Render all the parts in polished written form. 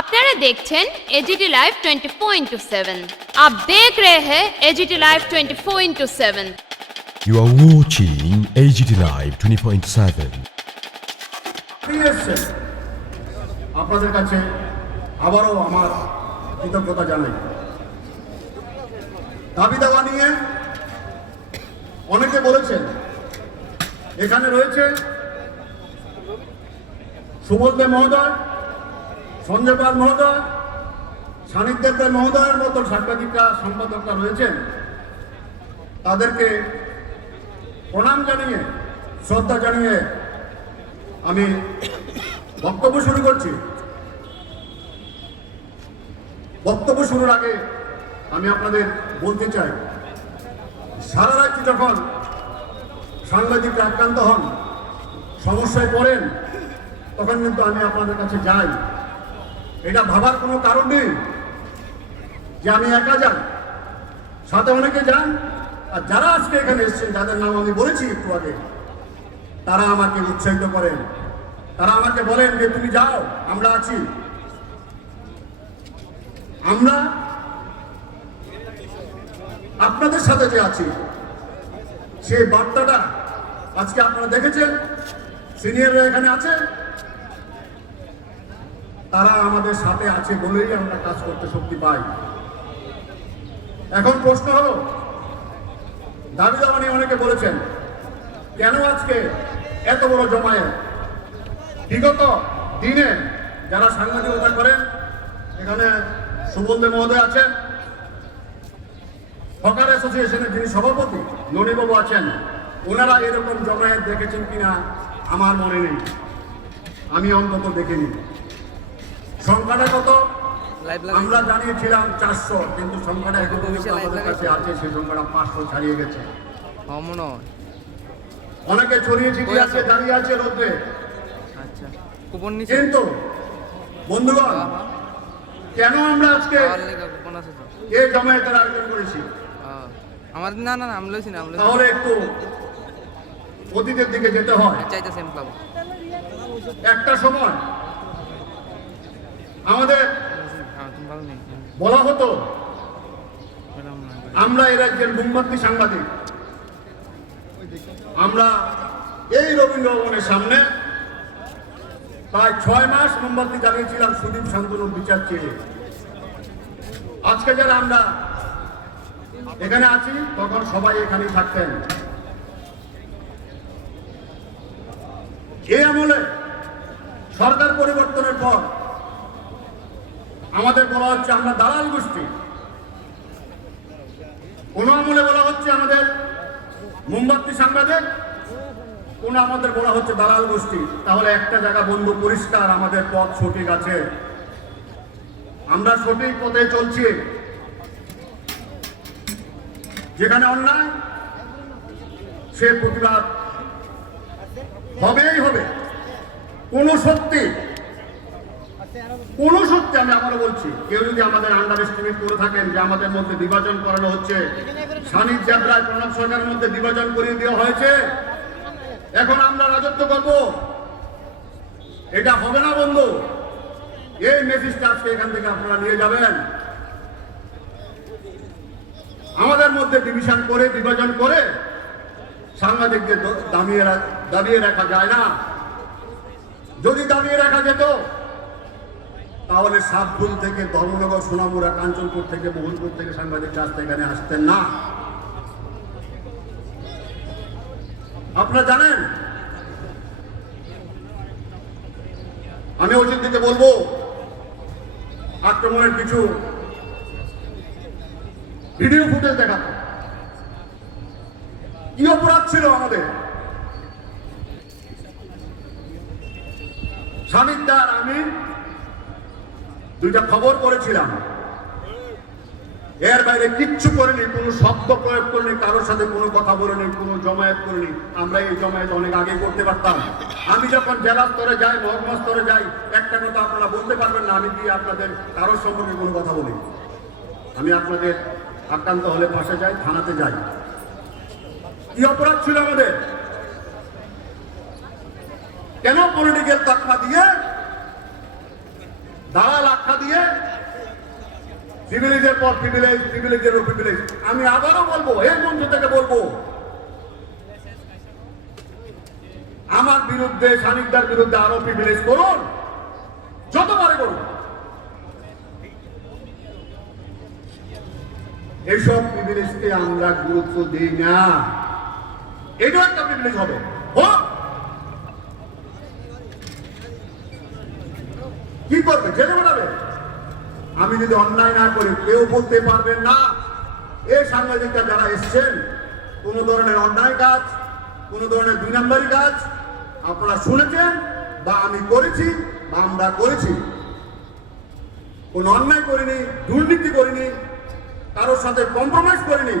আপনারা দেখছেন AGT live 24/7। आप देख रहे हैं AGT live 24/7। You are watching AGT Live 24/7. আপনাদের কাছে আবারও আমার কৃতজ্ঞতা জানাই। দাবি দাওয়া নিয়ে অনেকে বলেছেন, এখানে রয়েছে সুবোধ দে মহোদয়, সঞ্জয় পাল মহোদয়, সান্নিধ্য দে মহোদয়ের মতো সাংবাদিকরা সম্পাদকরা রয়েছেন। তাদেরকে প্রণাম জানিয়ে, শ্রদ্ধা জানিয়ে আমি বক্তব্য শুরু করছি। বক্তব্য শুরুর আগে আমি আপনাদের বলতে চাই, সারা রাজ্যে যখন সাংবাদিকরা আক্রান্ত হন, সমস্যায় পড়েন, তখন কিন্তু আমি আপনাদের কাছে যাই। এটা ভাবার কোনো কারণ নেই যে আমি একা যাই, সাথে অনেকে যান। আর যারা আজকে এখানে এসেছেন, যাদের নাম আমি বলেছি একটু আগে, তারা আমাকে উৎসাহিত করেন। তারা আমাকে বলেন যে তুমি যাও, আমরা আছি। আমরা আপনাদের সাথে যে আছি, সেই বার্তাটা আজকে আপনারা দেখেছেন। সিনিয়ররা এখানে আছে, তারা আমাদের সাথে আছে বলেই আমরা কাজ করতে শক্তি পাই। এখন প্রশ্ন হলো, দাবি দাওয়া নিয়ে অনেকে বলেছেন, কেন আজকে এত বড় জমায়েত? বিগত দিনে যারা সাংবাদিকতা করেন, এখানে সুবোধ দে মহোদয় আছেন, হকার অ্যাসোসিয়েশনের যিনি সভাপতি ননীবাবু আছেন, ওনারা এরকম জমায়েত দেখেছেন কিনা আমার মনে নেই, আমি অন্তত দেখিনি। সংখ্যাটা কত আমরা জানিয়েছিলাম 400, কিন্তু সংখ্যাটা এখন আমাদের কাছে আছে, সেই সংখ্যাটা 500 ছাড়িয়ে গেছে। অনেকে ছড়িয়ে ছিটিয়ে আছে, দাঁড়িয়ে আছে রোদ্রে। কিন্তু বন্ধুগণ, কেন আমরা আজকে এই জমায়েতের আয়োজন করেছি? তাহলে একটু অতীতের দিকে যেতে হয়। একটা সময় আমাদের বলা হতো আমরা এই রাজ্যের মোমবাতি সাংবাদিক। আমরা এই রবীন্দ্র ভবনের সামনে প্রায় 6 মাস মোমবাতি জ্বালিয়েছিলাম সুদীপ শান্তনুর বিচার চেয়ে। আজকে যারা আমরা এখানে আছি, তখন সবাই এখানেই থাকতেন। এই আমলে সরকার পরিবর্তনের পর আমাদের বলা হচ্ছে আমরা দালাল গোষ্ঠী, কোন আমলে বলা হচ্ছে আমাদের মোমবাতি সাংবাদিক, কোন আমাদের বলা হচ্ছে দালাল গোষ্ঠী। তাহলে একটা জায়গা বন্ধু পরিষ্কার, আমাদের পথ সঠিক আছে, আমরা সঠিক পথে চলছি। যেখানে অন্যায়, সে প্রতিবাদ হবেই হবে। কোন সত্যি আমি আবারও বলছি, কেউ যদি আমাদের আন্ডার এস্টিমেট করে থাকেন যে আমাদের মধ্যে বিভাজন করানো হচ্ছে, সানির যাত্রায় প্রণব সরকারের মধ্যে বিভাজন করিয়ে দেওয়া হয়েছে, এখন আমরা রাজত্ব করব, এটা হবে না বন্ধু। এই মেসেজটা আজকে এখান থেকে আপনারা নিয়ে যাবেন। আমাদের মধ্যে ডিভিশন করে, বিভাজন করে সাংবাদিকদের দাবিয়ে রাখা যায় না। যদি দাবিয়ে রাখা যেত, তাহলে সাতভুল থেকে, ধর্মনগর, সোনামুড়া, কাঞ্চনপুর থেকে, মোহনপুর থেকে সাংবাদিক রাস্তা এখানে আসতেন না। আপনারা জানেন, আমি অজিত দিতে বলবো, আক্রমণের কিছু ভিডিও ফুটেজ দেখাবো। কি অপরাধ ছিল আমাদের? সানিধ্যার আমি দুইটা খবর করেছিলাম, এর বাইরে কিচ্ছু করিনি, কোনো শব্দ প্রয়োগ করিনি, কারোর সাথে কোনো কথা বলিনি, কোনো জমায়েত করিনি। আমরা এই জমায়েত অনেক আগে করতে পারতাম। আমি যখন জেলা স্তরে যাই, মহকুমা স্তরে যাই, একটা কথা আপনারা বলতে পারবেন না আমি কি আপনাদের কারোর সম্পর্কে কোনো কথা বলি। আমি আপনাদের আক্রান্ত হলে পাশে যাই, থানাতে যাই। কি অপরাধ ছিল আমাদের? কেন পলিটিক্যাল তকমা দিয়ে দালাল আখ্যা প্রিভিলেজের পর প্রিভিলেজ, প্রিভিলেজের উপর প্রিভিলেজ। আমি আবারও বলবো, এই মঞ্চ থেকে বলবো, আমার বিরুদ্ধে, সানিকদার বিরুদ্ধে আরো প্রিভিলেজ করুন, যতবারে করুন। এইসব প্রিভিলেজকে আমরা গুরুত্ব দিই না। এটাও একটা প্রিভিলেজ হবে। কি করবে? জেলে বেড়াবে। আমি যদি অন্যায় না করি, কেউ বলতে পারবেন না এই সাংবাদিকরা যারা এসছেন কোন ধরনের অন্যায় কাজ, কোন ধরনের 2 নম্বরী কাজ আপনারা শুনেছেন বা আমি করেছি বা আমরা করেছি। কোন অন্যায় করিনি, দুর্নীতি করিনি, কারোর সাথে কম্প্রোমাইজ করিনি।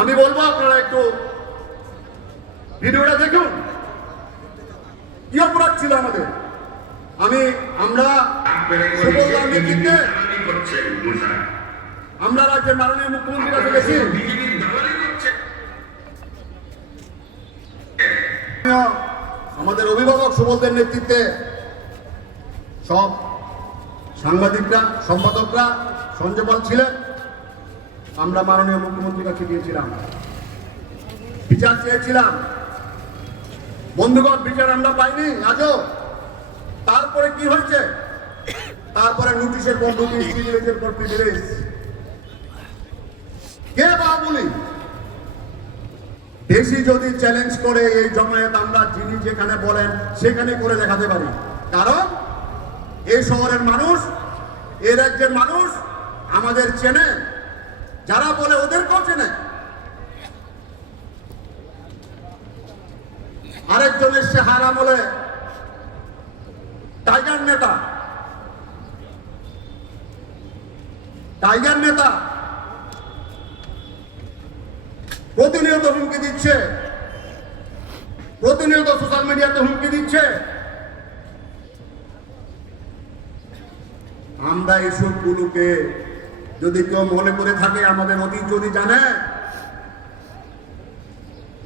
আমি বলবো আপনারা একটু ভিডিওটা দেখুন, কি অপরাধ ছিল আমাদের। আমরা সুবলদার নেতৃত্বে আমরা রাজ্যের মাননীয় মুখ্যমন্ত্রীর কাছে গেছি। আমাদের অভিভাবক সুবলদের নেতৃত্বে সব সাংবাদিকরা, সম্পাদকরা, সঞ্জয় পাল ছিলেন। আমরা মাননীয় মুখ্যমন্ত্রীর কাছে গিয়েছিলাম, বিচার চেয়েছিলাম। বন্ধুগণ, বিচার আমরা পাইনি আজও। তারপরে কি হয়েছে? তারপরে নোটিশের পর নোটিশ, প্রিভিলেজের পর প্রিভিলেজ। কে বাবুলি বেশি যদি চ্যালেঞ্জ করে এই জমায়েত, আমরা যিনি যেখানে বলেন সেখানে করে দেখাতে পারি। কারণ এই শহরের মানুষ, এই রাজ্যের মানুষ আমাদের চেনে, যারা বলে ওদেরকেও চেনে। আরেকজন এসছে হারাম বলে, টাইগার নেতা, টাইগার নেতা প্রতিনিয়ত হুমকি দিচ্ছে, প্রতিনিয়ত সোশ্যাল মিডিয়াতে হুমকি দিচ্ছে। আমরা এইসব গুলোকে যদি কেউ মনে করে থাকে, আমাদের অতীত যদি জানে,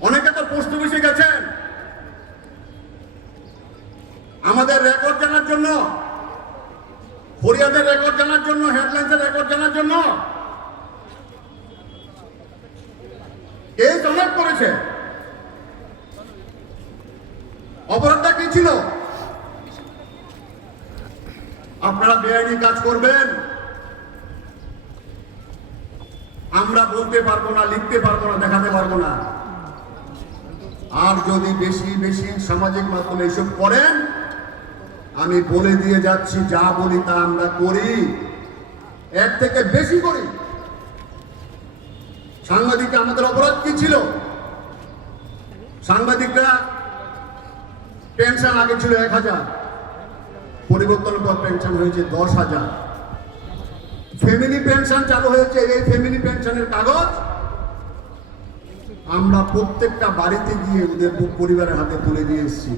অনেকে তো পোস্ট অফিসে গেছেন আমাদের রেকর্ড জানার জন্য, ফরিয়াদের রেকর্ড জানার জন্য, হেডলাইন্সের রেকর্ড জানার জন্য। এই জমা করেছে। অপরাধটা কি ছিল? আপনারা বেআইনি কাজ করবেন, আমরা বলতে পারবো না, লিখতে পারবো না, দেখাতে পারবো না। আর যদি বেশি বেশি সামাজিক মাধ্যমে এইসব করেন, আমি বলে দিয়ে যাচ্ছি, যা বলি তা আমরা করি, এর থেকে বেশি করি। সাংবাদিকরা আমাদের অপরাধ কি ছিল? সাংবাদিকরা পেনশন আগে ছিল 1000, পরিবর্তনের পর পেনশন হয়েছে 10,000। ফ্যামিলি পেনশন চালু হয়েছে। এই ফ্যামিলি পেনশনের কাগজ আমরা প্রত্যেকটা বাড়িতে গিয়ে ওদের পরিবারের হাতে তুলে দিয়ে এসেছি।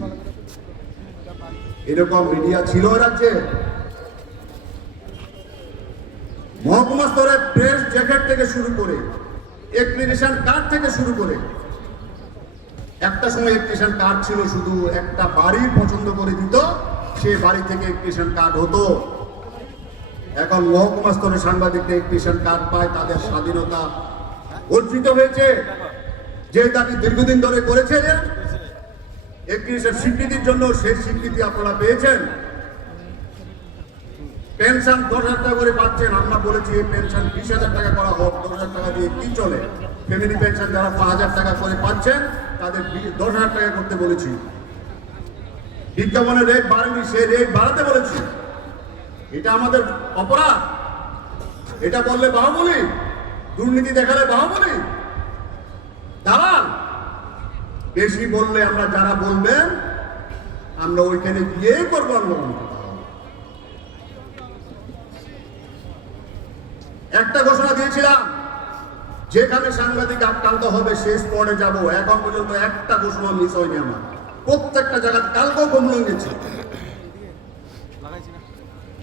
এরকম মিডিয়া ছিল রাজ্যে। মহকুমা স্তরে প্রেস জ্যাকেট থেকে শুরু করে, ইলেকট্রিশিয়ান কার্ড থেকে শুরু করে, একটা সময় ইলেকট্রিশিয়ান কার্ড ছিল শুধু একটা বাড়ি পছন্দ করে দিত, সে বাড়ি থেকে ইলেকট্রিশিয়ান কার্ড হতো। এখন মহকুমা স্তরে সাংবাদিকরা ইলেকট্রিশিয়ান কার্ড পায়, তাদের স্বাধীনতা অর্জিত হয়েছে। যে দাবি দীর্ঘদিন ধরে করেছিলেন ইলেকট্রিশিয়ান স্বীকৃতির জন্য, সেই স্বীকৃতি আপনারা পেয়েছেন। পেনশন 10,000 টাকা করে পাচ্ছেন। আমরা বলেছি এই পেনশন 20,000 টাকা করা হোক। 10,000 টাকা দিয়ে কি চলে? ফ্যামিলি পেনশন যারা 5,000 টাকা করে পাচ্ছেন তাদের 10,000 টাকা করতে বলেছি। বিজ্ঞাপনের রেট বাড়েনি, সেই রেট বাড়াতে বলেছি। এটা আমাদের অপরাধ। এটা বললে বাহুবলি, দুর্নীতি দেখালে বাহুবলি, দালাল। বেশি বললে আমরা, যারা বলবেন আমরা ওইখানে গিয়ে করবো আন্দোলন। একটা ঘোষণা দিয়েছিলাম, যেখানে সাংবাদিক আক্রান্ত হবে সেই স্পটে যাব। এখন পর্যন্ত একটা ঘোষণা মিস হয়নি আমার। প্রত্যেকটা জায়গায় কালকেও কমলং গেছি,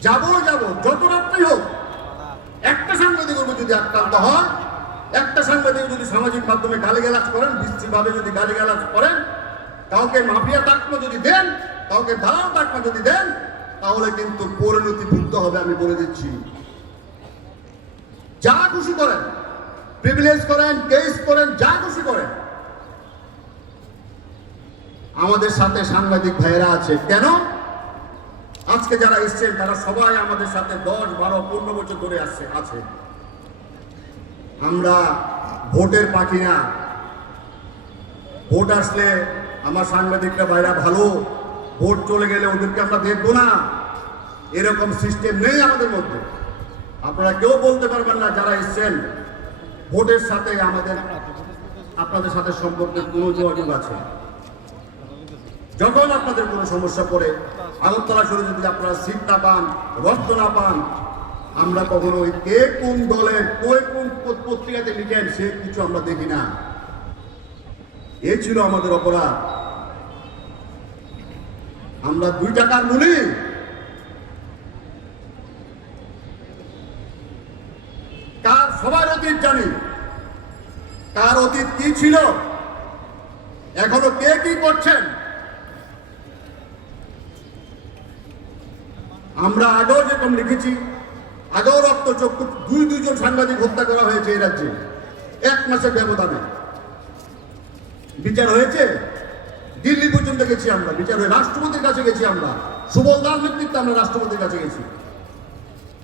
যাবো যত রাত্রি হোক। একটা সাংবাদিক যদি আক্রান্ত হয়, একটা সাংবাদিক যদি সামাজিক মাধ্যমে গালিগালাজ করেন, বিশ্রীভাবে যদি গালিগালাজ করেন, কাউকে মাফিয়া টাকলো যদি দেন, কাউকে দালাল টাকা যদি দেন তাহলে কিন্তু পরিণতি ভুগতে হবে, আমি বলে দিচ্ছি। যা খুশি করেন, প্রিভিলেজ করেন, কেস করেন, যা খুশি করেন, আমাদের সাথে সাংবাদিক ভাইয়েরা আছে। কেন? আজকে যারা এসছেন তারা সবাই আমাদের সাথে 10, 12, 15 বছর ধরে আছে। আমরা ভোটের পাখি না। ভোট আসলে আমার সাংবাদিকরা ভাইরা ভালো, ভোট চলে গেলে ওদেরকে আমরা দেখবো না, এরকম সিস্টেম নেই আমাদের মধ্যে। আপনারা কেউ বলতে পারবেন না যারা এসছেন ভোটের সাথে আপনাদের সাথে সম্পর্কের কোনো যোগাযোগ আছে। যখন আপনাদের কোনো সমস্যা পড়ে, আগরতলা শহরে যদি আপনারা সিট না পান, রক্ত না পান, আমরা কখনো ওই কে কোন দলের কোন পত্রিকাতে লিখেন সে কিছু আমরা দেখি না। এ ছিল আমাদের অপরাধ। আমরা 2 টাকার মূল্যে কার সবার অতীত জানি, কার অতীত কি ছিল, এখনো কে কি করছেন। আমরা আগেও যেরকম লিখেছি, আগেও রক্তচক্ষু 2 জন সাংবাদিক হত্যা করা হয়েছে এই রাজ্যে 1 মাসের ব্যবধানে। বিচার হয়েছে, দিল্লি পর্যন্ত গেছি আমরা, বিচার হয়ে রাষ্ট্রপতির কাছে গেছি আমরা, সুবল দাস নেতৃত্বে আমরা রাষ্ট্রপতির কাছে গেছি,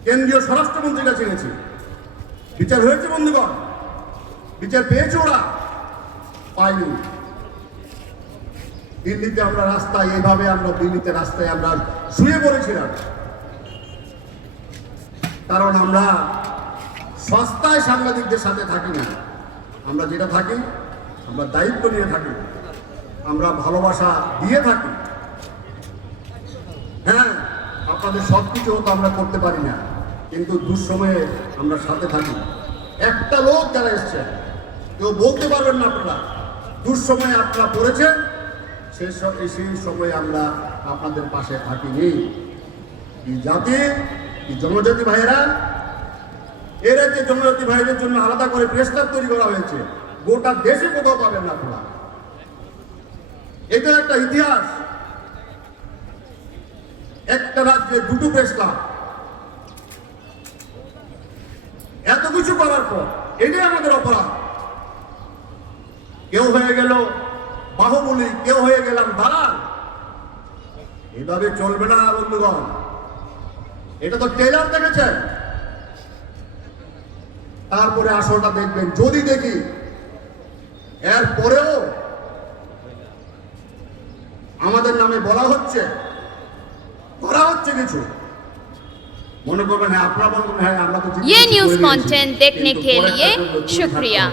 কেন্দ্রীয় স্বরাষ্ট্রমন্ত্রীর কাছে গেছি। বিচার হয়েছে বন্ধুগণ, বিচার পেয়েছে ওরা, পাইনি। দিল্লিতে আমরা রাস্তায় এইভাবে দিল্লিতে রাস্তায় আমরা শুয়ে পড়েছিলাম, কারণ আমরা সস্তায় সাংবাদিকদের সাথে থাকি না। আমরা যেটা থাকি, আমরা দায়িত্ব নিয়ে থাকি, আমরা ভালোবাসা দিয়ে থাকি। হ্যাঁ, আপনাদের সবকিছু তো আমরা করতে পারি না, কিন্তু দুঃসময়ে আমরা সাথে থাকি। একটা লোক যারা এসছে কেউ বলতে পারবেন না আপনারা দুঃসময়ে আপনারা পড়েছেন, সেই সময় আমরা আপনাদের পাশে থাকিনি। কি জাতি, কি জনজাতি ভাইয়েরা, এরা যে জনজাতি ভাইদের জন্য আলাদা করে প্রেস ক্লাব তৈরি করা হয়েছে, গোটা দেশে কোথাও পাবেন না আপনারা। এটা একটা ইতিহাস, একটা রাজ্যে 2টো প্রেস ক্লাব, এত কিছু করার পর এটাই আমাদের অপরাধ। কেউ হয়ে গেল বাহুবলী, কেউ হয়ে গেলাম দালাল। এভাবে চলবে না বন্ধুগণ। এটা তো ট্রেলার দেখেছেন, তারপরে আসলটা দেখবেন। যদি দেখি এর পরেও আমাদের নামে বলা হচ্ছে, করা হচ্ছে কিছু, মনে করবেন হ্যাঁ আপনারা বলবেন হ্যাঁ আমরা তো ये न्यूज कंटेंट देखने के लिए शुक्रिया।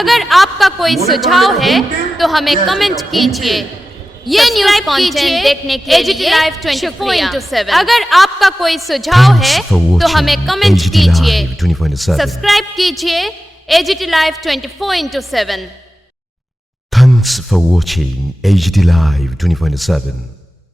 अगर आपका कोई सुझाव है तो हमें कमेंट कीजिए। ये न्यूज कंटेंट देखने के लिए शुक्रिया। अगर आपका कोई सुझाव है तो हमें कमेंट कीजिए। सब्सक्राइब कीजिए AGT Live 24/7। Thanks for watching AGT Live 24/7.